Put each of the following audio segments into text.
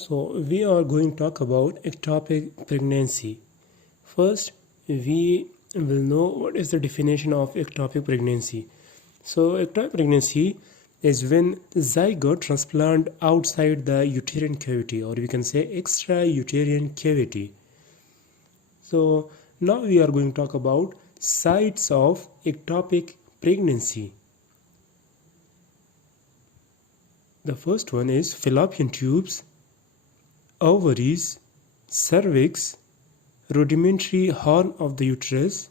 So we are going to talk about ectopic pregnancy. First, we will know what is the definition of ectopic pregnancy. So ectopic pregnancy is when zygote transplant outside the uterine cavity, or we can say extra-uterine cavity. So now we are going to talk about sites of ectopic pregnancy. The first one is fallopian tubes, ovaries, cervix, rudimentary horn of the uterus,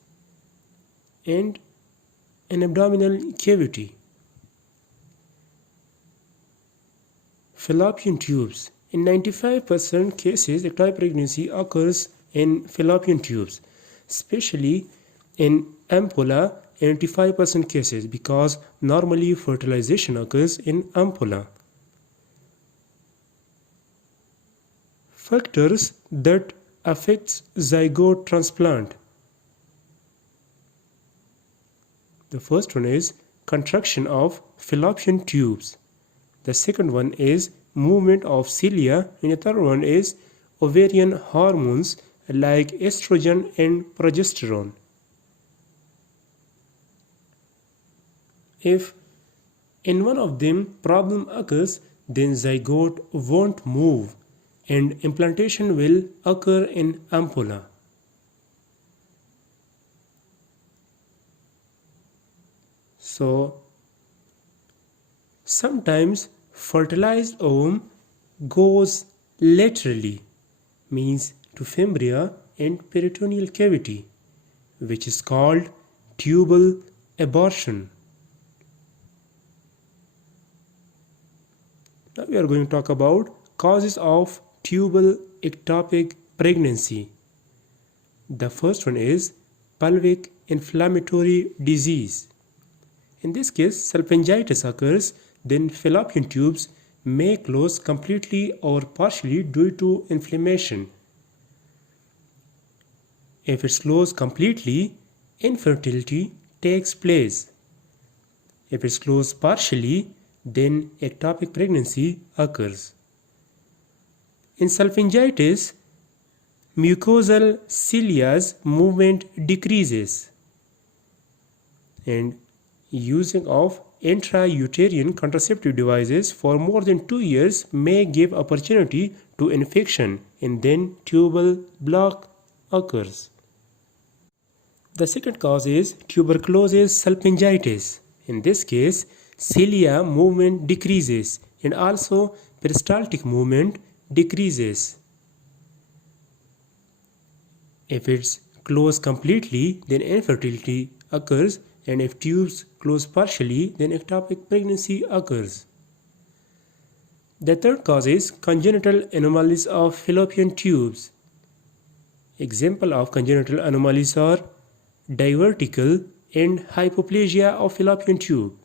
and an abdominal cavity. Fallopian tubes. In 95% cases, ectopic pregnancy occurs in fallopian tubes, especially in ampulla in 85% cases because normally fertilization occurs in ampulla. Factors that affects zygote transplant. The first one is contraction of fallopian tubes. The second one is movement of cilia, and the third one is ovarian hormones like estrogen and progesterone. If in one of them problem occurs, then zygote won't move and implantation will occur in ampulla. So sometimes fertilized ovum goes laterally, means to fimbriae and peritoneal cavity, which is called tubal abortion. Now we are going to talk about causes of tubal ectopic pregnancy. The first one is pelvic inflammatory disease. In this case, salpingitis occurs, then fallopian tubes may close completely or partially due to inflammation. If it's closed completely, infertility takes place. If it's closed partially, then ectopic pregnancy occurs. In salpingitis, mucosal cilia's movement decreases, and using of intrauterine contraceptive devices for more than 2 years may give opportunity to infection, and then tubal block occurs. The second cause is tuberculosis salpingitis. In this case, cilia movement decreases and also peristaltic movement decreases. If it's closed completely, then infertility occurs, and if tubes close partially, then ectopic pregnancy occurs. The third cause is congenital anomalies of fallopian tubes. Example of congenital anomalies are divertical and hypoplasia of fallopian tube.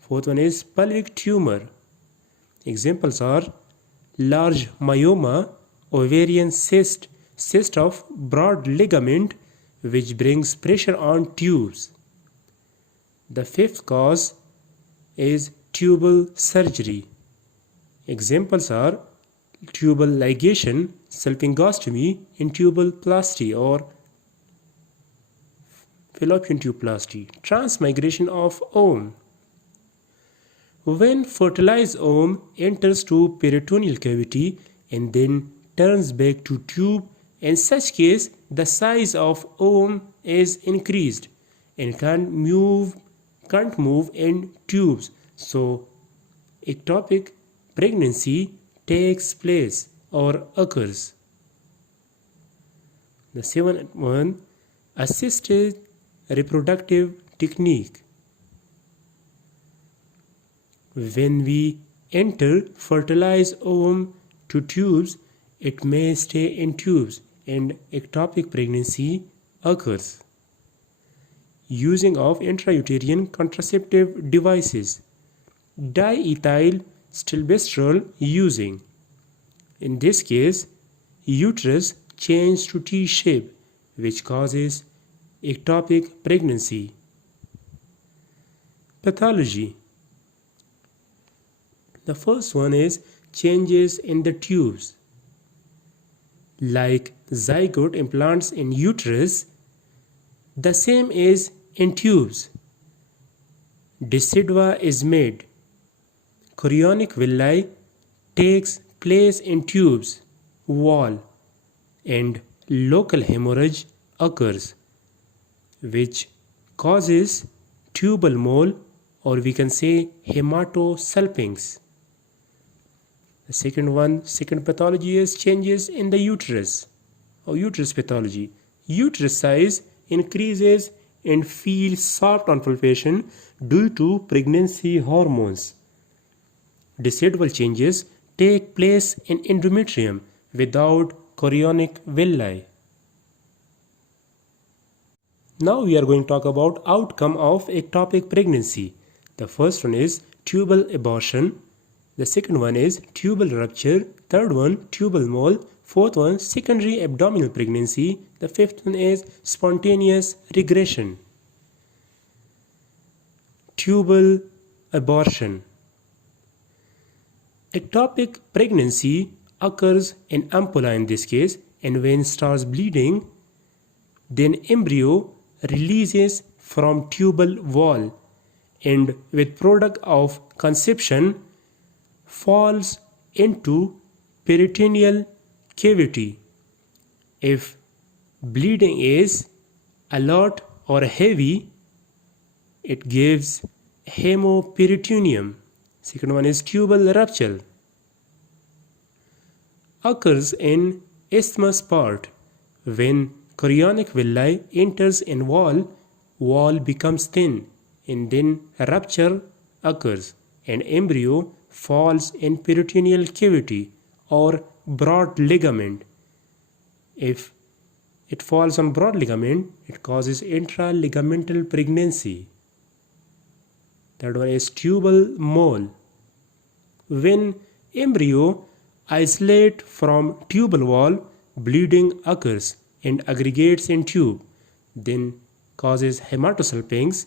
Fourth one is pelvic tumor. Examples are large myoma, ovarian cyst, cyst of broad ligament which brings pressure on tubes. The fifth cause is tubal surgery. Examples are tubal ligation, salpingostomy, and tubalplasty or fallopian tubeplasty. Transmigration of ovum. When fertilized ovum enters to peritoneal cavity and then turns back to tube, in such case the size of ovum is increased and can't move in tubes, so ectopic pregnancy takes place or occurs. The seventh one, assisted reproductive technique. When we enter fertilized ovum to tubes, it may stay in tubes and ectopic pregnancy occurs. Using of intrauterine contraceptive devices. Diethyl stilbestrol using. In this case, uterus changes to T shape, which causes ectopic pregnancy. Pathology. The first one is changes in the tubes. like zygote implants in uterus, the same is in tubes. Decidua is made. Chorionic villi takes place in tubes, wall, and local hemorrhage occurs, which causes tubal mole, or we can say hematosalpinx. The second pathology is changes in the uterus, or uterus pathology. Uterus size increases and feels soft on palpation due to pregnancy hormones. Decidual changes take place in endometrium without chorionic villi. Now we are going to talk about outcome of ectopic pregnancy. The first one is tubal abortion. The second one is tubal rupture. Third one, tubal mole. Fourth one, secondary abdominal pregnancy. The fifth one is spontaneous regression. Tubal abortion. Ectopic pregnancy occurs in ampulla in this case, and when starts bleeding, then embryo releases from tubal wall and with product of conception falls into peritoneal cavity. If bleeding is a lot or heavy, it gives hemoperitoneum. Second one is tubal rupture. Occurs in isthmus part. When chorionic villi enters in wall, wall becomes thin and then rupture occurs and embryo falls in peritoneal cavity or broad ligament. If it falls on broad ligament, it causes intraligamental pregnancy. Third one is tubal mole. When embryo isolate from tubal wall, bleeding occurs and aggregates in tube, then causes hematosalpinx.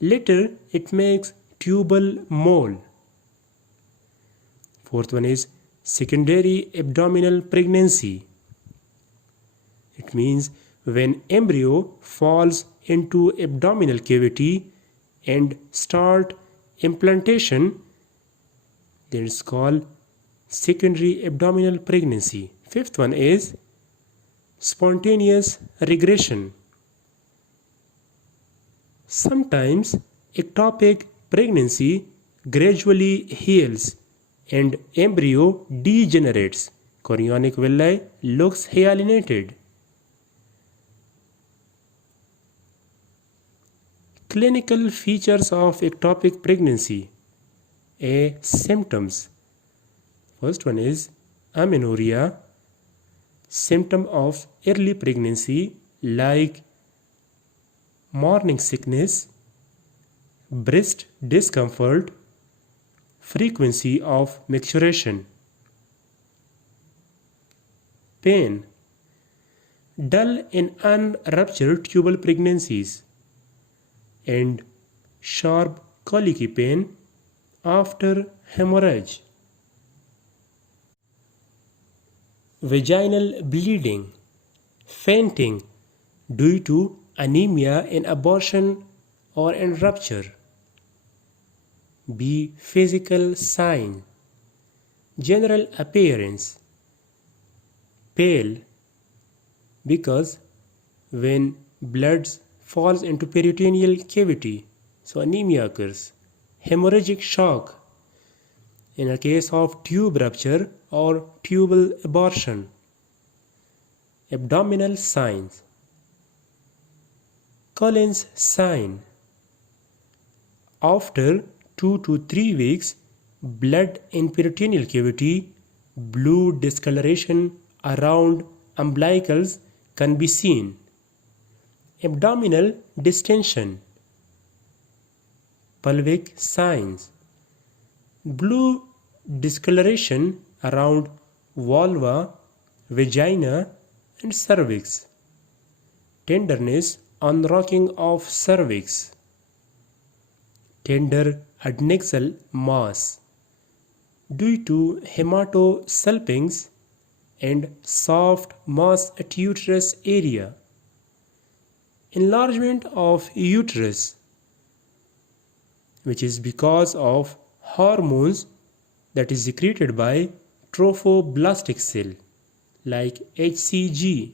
Later it makes tubal mole. Fourth one is secondary abdominal pregnancy. It means when embryo falls into abdominal cavity and start implantation, then it's called secondary abdominal pregnancy. Fifth one is spontaneous regression. Sometimes ectopic pregnancy gradually heals and embryo degenerates. Chorionic villi looks hyalinated. Clinical features of ectopic pregnancy. A. Symptoms. First one is amenorrhea, symptom of early pregnancy like morning sickness, breast discomfort, frequency of micturition. Pain. Dull in unruptured tubal pregnancies and sharp colicky pain after hemorrhage. Vaginal bleeding, fainting due to anemia in abortion or in rupture. B. Physical sign. General appearance, pale, because when blood falls into peritoneal cavity, so anemia occurs. Hemorrhagic shock in a case of tube rupture or tubal abortion. Abdominal signs. Collins sign. After 2 to 3 weeks, blood in peritoneal cavity, blue discoloration around umbilicals can be seen. Abdominal distension. Pelvic signs. Blue discoloration around vulva, vagina and cervix. Tenderness on rocking of cervix. Tender adnexal mass. Due to hematosalpinx, and soft mass at uterus area. Enlargement of uterus, which is because of hormones that is secreted by trophoblastic cell like HCG.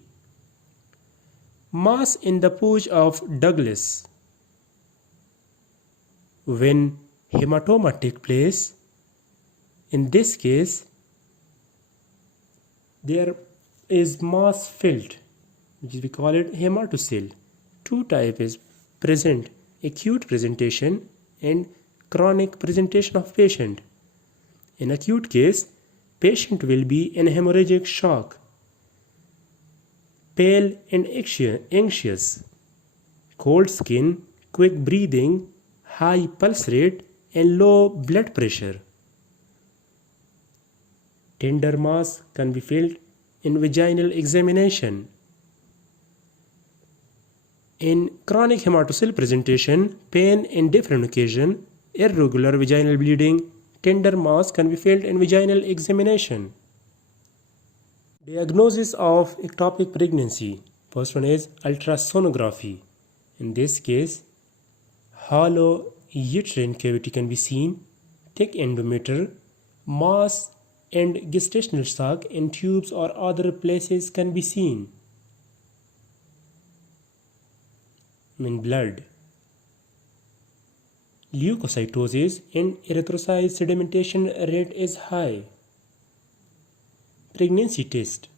Mass in the pouch of Douglas. When hematoma takes place, in this case there is mass filled, which is we call it hematocele. Two types is present: acute presentation and chronic presentation of patient. In acute case, patient will be in hemorrhagic shock, pale and anxious, cold skin, quick breathing, high pulse rate and low blood pressure. Tender mass can be felt in vaginal examination. In chronic hematocele presentation, pain in different occasion, irregular vaginal bleeding, tender mass can be felt in vaginal examination. Diagnosis of ectopic pregnancy. First one is ultrasonography. In this case, hollow uterine cavity can be seen, thick endometer, mass and gestational sac in tubes or other places can be seen. In blood, leukocytosis and erythrocyte sedimentation rate is high. Pregnancy test.